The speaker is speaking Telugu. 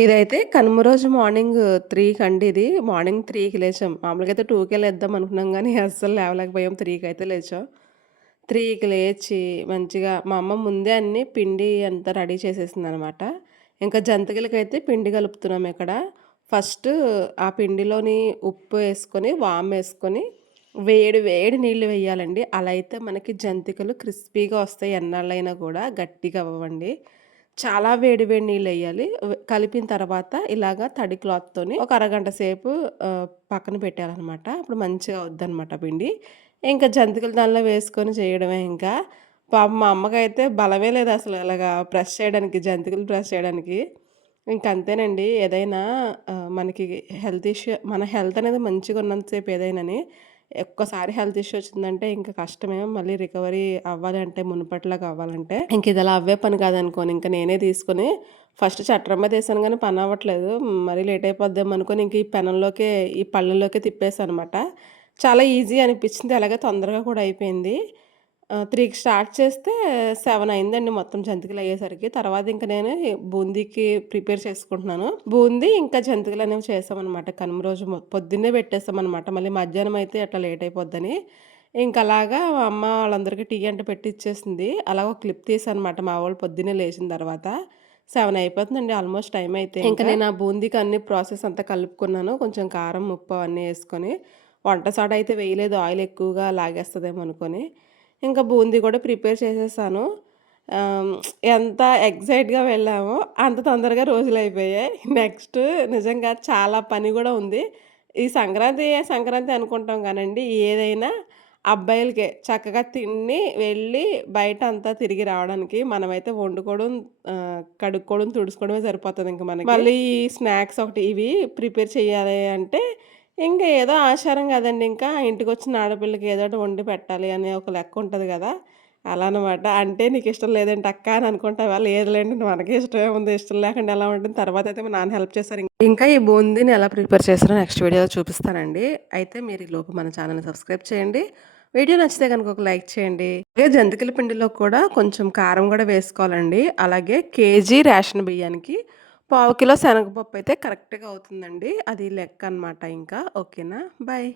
ఇదైతే కనుమ రోజు మార్నింగ్ 3 కండి ఇది. మార్నింగ్ 3కి లేచాం. మామూలుగా అయితే 2కే లేద్దాం అనుకున్నాం గానీ అస్సలు లేవలేకపోయాం. 3కి అయితే లేచాం. 3కి లేచి మంచిగా మా అమ్మ ముందే అన్నీ పిండి అంతా రెడీ చేసేసిందనమాట. ఇంకా జంతికలకైతే పిండి కలుపుతున్నాం ఇక్కడ. ఫస్ట్ ఆ పిండిలోని ఉప్పు ఏసుకొని, వామేసుకొని వేడి వేడి నీళ్ళు వెయ్యాలండి. అలా అయితే మనకి జంతికలు క్రిస్పీగా వస్తాయి. ఎన్నాళ్ళైనా కూడా గట్టిగా అవ్వవండి. చాలా వేడి వేడి నీళ్ళెయ్యాలి. కలిపిన తర్వాత ఇలాగా తడి క్లాత్‌తోని ఒక అరగంట సేపు పక్కన పెట్టాలనమాట. అప్పుడు మంచిగా అవుద్దనమాట పిండి. ఇంకా జంతికలు దానిలో వేసుకొని చేయడమే ఇంకా. పాపం మా అమ్మకైతే బలమే లేదసలు అలాగా ప్రెస్ చేయడానికి, జంతికలు ప్రెస్ చేయడానికి. ఇంకంతేనండి ఏదైనా మనకి హెల్త్ ఇష్యూ మన హెల్త్ అనేది మంచిగున్నంత సేపు ఏదైనాని ఒక్కసారి హెల్త్ ఇష్యూ వచ్చిందంటే ఇంక కష్టమే. మళ్ళీ రికవరీ అవ్వాలి అంటే మునుపటిలాగా అవ్వాలంటే ఇంక ఇది అలా అవ్వే పని కాదనుకోని ఇంక నేనే తీసుకొని ఫస్ట్ చట్రం మీద ఏసాను గానీ పని అవ్వట్లేదు. మరీ లేట్ అయిపోద్దేమో అనుకోని ఇంక ఈ పెనంలోకే ఈ పళ్ళెంలోకే తిప్పేసాననమాట. చాలా ఈజీ అనిపించింది. అలాగే తొందరగా కూడా అయిపోయింది. 3కి స్టార్ట్ చేస్తే 7 అయిందండి మొత్తం జంతికలయ్యేసరికి. తర్వాత ఇంక నేను బూందీకి ప్రిపేర్ చేసుకుంటున్నాను. బూందీ ఇంకా జంతికలనేవి చేసామనమాట. కనుమ రోజు పొద్దున్నే పెట్టేసామనమాట. మళ్ళీ మధ్యాహ్నం అయితే అట్లా లేట్ అయిపోద్దని. ఇంకలాగా మా అమ్మ వాళ్ళందరికీ టీ అంటే పెట్టి ఇచ్చేసింది. అలా ఒక క్లిప్ తీసానమాట మా వోళ్ళు పొద్దున్నే లేచిన తర్వాత. 7 అయిపోతుందండి ఆల్మోస్ట్ టైం అయితే. ఇంక నేను ఆ బూందీకి అన్ని ప్రాసెస్ అంతా కలుపుకున్నాను. కొంచెం కారం, ఉప్పు అవన్నీ యేసుకొని. వంట సోడా అయితే వేయలేదు. ఆయిల్ ఎక్కువగా లాగేస్తదేమో అనుకోని. ఇంకా బూందీ కూడా ప్రిపేర్ చేసేసాను. ఆహ్, ఎంత ఎక్సైట్‌గా వెళ్ళామో అంత తొందరగా రోజులయిపోయాయి. నెక్స్ట్ నిజంగా చాలా పని గూడా ఉంది. ఈ సంక్రాంతి, సంక్రాంతి అనుకుంటాం గానండి ఏదైనా అబ్బాయిలకే చక్కగా తిని వెళ్ళి బయట అంతా తిరిగి రావడానికి. మనమైతే వండుకోవడం, కడుక్కోవడం, తుడుచుకోవడమే సరిపోతది ఇంక మనకి. మళ్ళీ ఈ స్నాక్స్ ఒకటి ఇవి ప్రిపేర్ చేయాలి అంటే ఇంక ఏదో ఆచారం గదండీ ఇంకా. ఇంటికొచ్చిన ఆడపిల్లకి ఏదో ఒకటి వండి పెట్టాలి అనే ఒక లెక్క ఉంటది గదా! అలా అనమాట. అంటే "నీకిష్టం లేదేంటి అక్క" అని అనుకుంటావా? లేదులేండి మనకి ఇష్టమే ఉంది. ఇష్టం లేకుండా ఎలా ఉంటుంది. తర్వాతయితే మా నాన్న హెల్ప్ చేశారు. ఇంకా ఈ బూందీని ఎలా ప్రిపేర్ చేశారో నెక్స్ట్ వీడియోలో చూపిస్తానండి. అయితే మీరు ఈలోపు మన ఛానెల్‌ని సబ్స్క్రైబ్ చేయండి. వీడియో నచ్చితే గనుక ఒక లైక్ చేయండి. అలాగే జంతికల పిండిలో కూడా కొంచెం కారం గూడా వేసుకోవాలండి. అలాగే కేజీ రేషన్ బియ్యానికి పావు కిలో శనగపప్పు అయితే కరెక్ట్‌గా అవుతుందండి. అది లెక్క అనమాట ఇంకా. ఓకేనా? బాయ్.